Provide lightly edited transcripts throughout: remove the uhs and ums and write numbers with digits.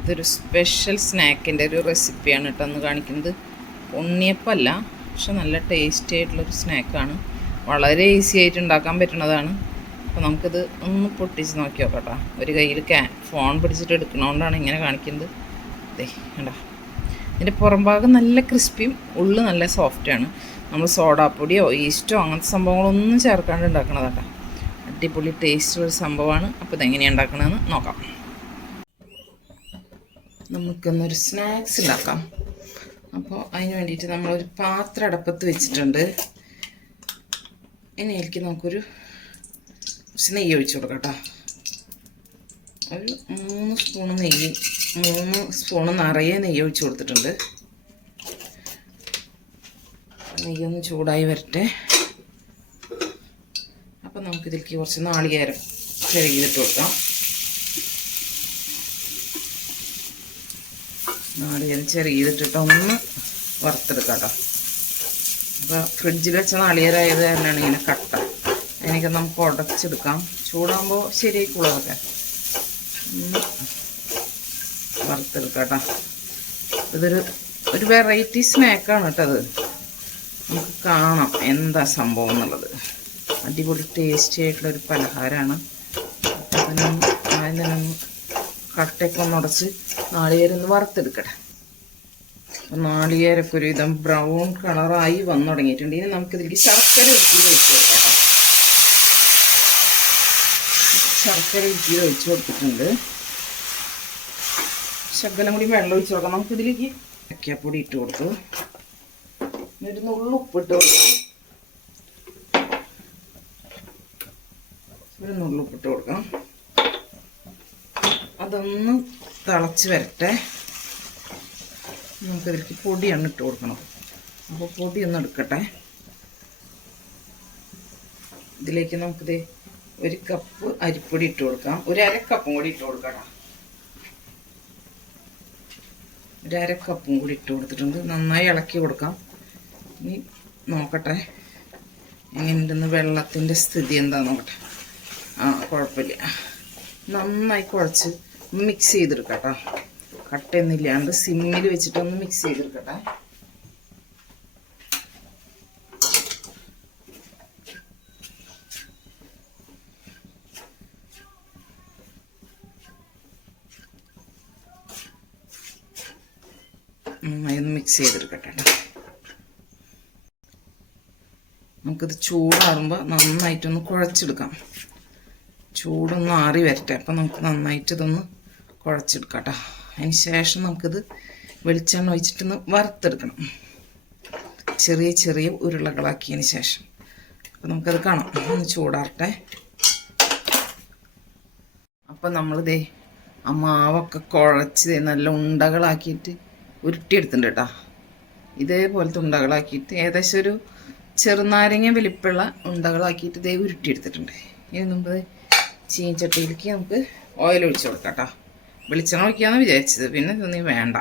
ഇതൊരു സ്പെഷ്യൽ സ്നാക്കിൻ്റെ ഒരു റെസിപ്പിയാണ് കേട്ടോ ഒന്ന് കാണിക്കുന്നത്. ഉണ്ണിയപ്പമല്ല, പക്ഷെ നല്ല ടേസ്റ്റി ആയിട്ടുള്ളൊരു സ്നാക്കാണ്. വളരെ ഈസി ആയിട്ട് ഉണ്ടാക്കാൻ പറ്റുന്നതാണ്. അപ്പോൾ നമുക്കിത് ഒന്ന് പൊട്ടിച്ച് നോക്കി നോക്കാം കേട്ടോ. ഒരു കയ്യിൽ ഫോൺ പിടിച്ചിട്ട് എടുക്കണോണ്ടാണ് ഇങ്ങനെ കാണിക്കുന്നത്. അതെ കേട്ടോ, ഇതിൻ്റെ പുറം ഭാഗം നല്ല ക്രിസ്പിയും ഉള്ളു നല്ല സോഫ്റ്റാണ്. നമ്മൾ സോഡാപ്പൊടിയോ ഈസ്റ്റോ അങ്ങനത്തെ സംഭവങ്ങളൊന്നും ചേർക്കാണ്ട് ഉണ്ടാക്കണതാട്ടോ. അടിപൊളി ടേസ്റ്റുള്ള സംഭവമാണ്. അപ്പോൾ ഇതെങ്ങനെയാണ് ഉണ്ടാക്കണമെന്ന് നോക്കാം. നമുക്കൊന്നൊരു സ്നാക്സ് ഉണ്ടാക്കാം. അപ്പോൾ അതിന് വേണ്ടിയിട്ട് നമ്മളൊരു പാത്രം അടുപ്പത്ത് വെച്ചിട്ടുണ്ട്. ഇനി എനിക്ക് നമുക്കൊരു നെയ്യ് ഒഴിച്ചു കൊടുക്കാം കേട്ടോ. ഒരു 3 സ്പൂണ് നെയ്യ്, 3 സ്പൂണ് നിറയെ നെയ്യ് ഒഴിച്ചു കൊടുത്തിട്ടുണ്ട്. നെയ്യൊന്ന് ചൂടായി വരട്ടെ. അപ്പം നമുക്കിതിലേക്ക് കുറച്ച് നാളികേരം ചിരകിയിട്ട് കൊടുക്കാം. നാളികേരം ചിരകിയിട്ടിട്ട് ഒന്ന് വറുത്തെടുക്കാം കേട്ടോ. അപ്പോൾ ഫ്രിഡ്ജിൽ വെച്ച നാളികേരമായത് കാരണമാണ് ഇങ്ങനെ കട്ട. അതിനൊക്കെ നമുക്ക് ഉടച്ചെടുക്കാം. ചൂടാകുമ്പോൾ ശരിയായിക്കോളും. അതൊക്കെ വറുത്തെടുക്കാം കേട്ടോ. ഇതൊരു വെറൈറ്റി സ്നാക്കാണ് കേട്ടോ. അത് നമുക്ക് കാണാം എന്താ സംഭവം എന്നുള്ളത്. അടിപൊളി ടേസ്റ്റി ആയിട്ടുള്ളൊരു പലഹാരമാണ്. അതിനൊന്ന് കട്ടയൊക്കെ ഒന്ന് ഉടച്ച് നാളികേരം ഒന്ന് വറുത്തെടുക്കട്ടെ. അപ്പം നാളികേരൊക്കെ ഒരു വിധം ബ്രൗൺ കളറായി വന്നു തുടങ്ങിയിട്ടുണ്ട്. ഇനി നമുക്കിതിലേക്ക് ശർക്കര ഉരുക്കിയത് ഒഴിച്ച് കൊടുക്കാം. ശർക്കര ഉരുക്കിയത് ഒഴിച്ച് കൊടുത്തിട്ടുണ്ട്. ശകലം കൂടി വെള്ളം ഒഴിച്ച് കൊടുക്കാം. നമുക്കിതിലേക്ക് ഏലക്കാപ്പൊടി ഇട്ട് കൊടുത്തു. ഒരു നുള്ളു ഉപ്പിട്ട് കൊടുക്കാം. ഒരു നുള്ളു ഉപ്പിട്ട് കൊടുക്കാം. അതൊന്ന് തിളച്ച് വരട്ടെ. നമുക്കതിലേക്ക് പൊടിയാണ് ഇട്ട് കൊടുക്കണം. അപ്പോൾ പൊടി ഒന്ന് എടുക്കട്ടെ. ഇതിലേക്ക് നമുക്കിത് 1 കപ്പ് അരിപ്പൊടി ഇട്ട് കൊടുക്കാം. ഒരു 1/2 കപ്പും കൂടി ഇട്ട് കൊടുക്കാം. ഒരു 1/2 കപ്പും കൂടി ഇട്ട് കൊടുത്തിട്ടുണ്ട്. നന്നായി ഇളക്കി കൊടുക്കാം. ഇനി നോക്കട്ടെ എങ്ങനെയുണ്ടെന്ന്, വെള്ളത്തിൻ്റെ സ്ഥിതി എന്താ നോക്കട്ടെ. കുഴപ്പമില്ല. നന്നായി കുഴച്ച് മിക്സ് ചെയ്തെടുക്കാം കേട്ടോ. കട്ടയൊന്നുമില്ലാണ്ട് സിമ്മിൽ വെച്ചിട്ടൊന്ന് മിക്സ് ചെയ്തെടുക്കട്ടെ. നന്നായി ഒന്ന് മിക്സ് ചെയ്തെടുക്കട്ടെ. നമുക്കിത് ചൂടാറുമ്പോൾ നന്നായിട്ടൊന്ന് കുഴച്ചെടുക്കാം. ചൂടൊന്ന് ആറി വരട്ടെ. അപ്പം നമുക്ക് നന്നായിട്ട് ഇതൊന്ന് കുഴച്ചെടുക്കാം കേട്ടോ. അതിന് ശേഷം നമുക്കിത് വെളിച്ചെണ്ണ ഒഴിച്ചിട്ടൊന്ന് വറുത്തെടുക്കണം. ചെറിയ ചെറിയ ഉരുളകളാക്കിയതിന് ശേഷം. അപ്പം നമുക്കത് കാണാം. ഒന്ന് ചൂടാറട്ടെ. അപ്പം നമ്മളിതേ ആ മാവൊക്കെ കുഴച്ച് നല്ല ഉണ്ടകളാക്കിയിട്ട് ഉരുട്ടിയെടുത്തിട്ടുണ്ട് കേട്ടോ. ഇതേപോലത്തെ ഉണ്ടകളാക്കിയിട്ട് ഏകദേശം ഒരു ചെറുനാരങ്ങ വലിപ്പമുള്ള ഉണ്ടകളാക്കിയിട്ട് ഇതേ ഉരുട്ടിയെടുത്തിട്ടുണ്ട്. ഇനി നമുക്ക് ചീനച്ചട്ടിയിലേക്ക് നമുക്ക് ഓയിൽ ഒഴിച്ച് കൊടുക്കാം കേട്ടോ. വെളിച്ചെണ്ണ ഒഴിക്കാമെന്ന് വിചാരിച്ചത്, പിന്നെ ഇതൊന്നും വേണ്ട.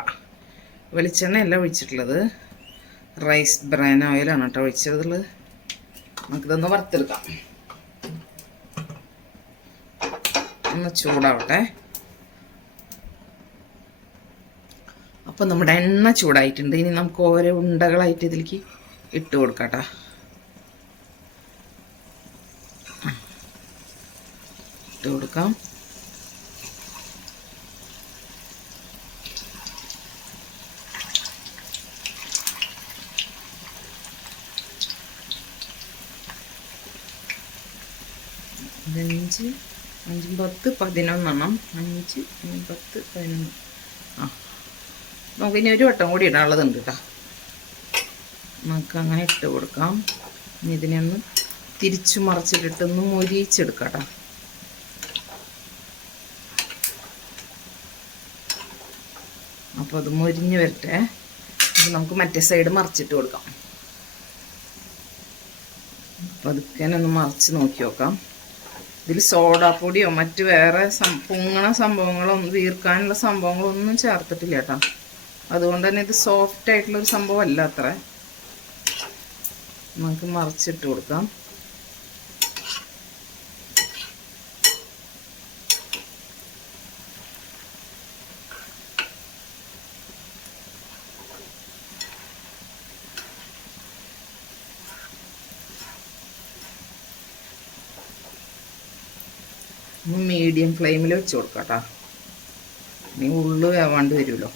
വെളിച്ചെണ്ണയല്ല ഒഴിച്ചിട്ടുള്ളത്, റൈസ് ബ്രാൻ ഓയിലാണ് കേട്ടോ ഒഴിച്ചിട്ടുള്ളത്. നമുക്കിതൊന്ന് വറുത്തെടുക്കാം. ഒന്ന് ചൂടാവട്ടെ. അപ്പം നമ്മുടെ എണ്ണ ചൂടായിട്ടുണ്ട്. ഇനി നമുക്ക് ഓരോ ഉണ്ടകളായിട്ട് ഇതിലേക്ക് ഇട്ട് കൊടുക്കാം കേട്ടോ. ഇട്ട് കൊടുക്കാം. അഞ്ച് 10 11 5 10 11. നമുക്കിനി ഒരു വട്ടം കൂടി ഇടാനുള്ളതുണ്ട് കേട്ടോ. നമുക്ക് അങ്ങനെ ഇട്ട് കൊടുക്കാം. ഇനി ഇതിനെ ഒന്ന് തിരിച്ചു മറിച്ചിട്ടിട്ടൊന്ന് മൊരിയിച്ചെടുക്കാം കേട്ടോ. അപ്പോൾ അത് മൊരിഞ്ഞ് വരട്ടെ. അപ്പോൾ നമുക്ക് മറ്റേ സൈഡ് മറിച്ചിട്ട് കൊടുക്കാം. അപ്പോൾ അതൊക്കെ ഒന്ന് മറിച്ച് നോക്കി നോക്കാം. ഇതിൽ സോഡാപ്പൊടിയോ മറ്റ് വേറെ പൊങ്ങണ സംഭവങ്ങളോ വീർക്കാനുള്ള സംഭവങ്ങളൊന്നും ചേർത്തിട്ടില്ല കേട്ടോ. അതുകൊണ്ട് തന്നെ ഇത് സോഫ്റ്റ് ആയിട്ടുള്ളൊരു സംഭവം അല്ല അത്ര. നമുക്ക് മറിച്ചിട്ട് കൊടുക്കാം. ഒന്ന് മീഡിയം ഫ്ലെയിമിൽ വെച്ച് കൊടുക്കാം കേട്ടോ. ഇനി ഉള്ളു വേവാണ്ട് വരുമല്ലോ.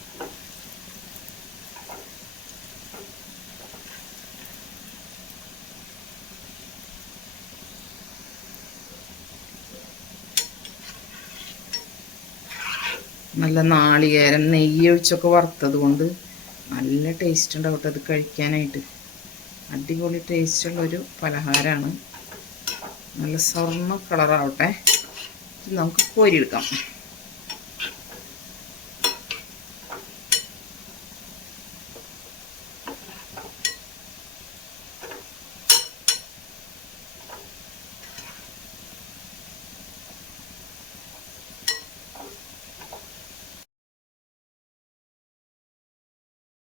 നല്ല നാളികേരം നെയ്യ് ഒഴിച്ചൊക്കെ വറുത്തത് കൊണ്ട് നല്ല ടേസ്റ്റ് ഉണ്ടാവും കേട്ടോ അത് കഴിക്കാനായിട്ട്. അടിപൊളി ടേസ്റ്റുള്ളൊരു പലഹാരമാണ്. നല്ല സ്വർണ്ണ കളറാവട്ടെ. നമുക്ക് കോരിയെടുക്കാം.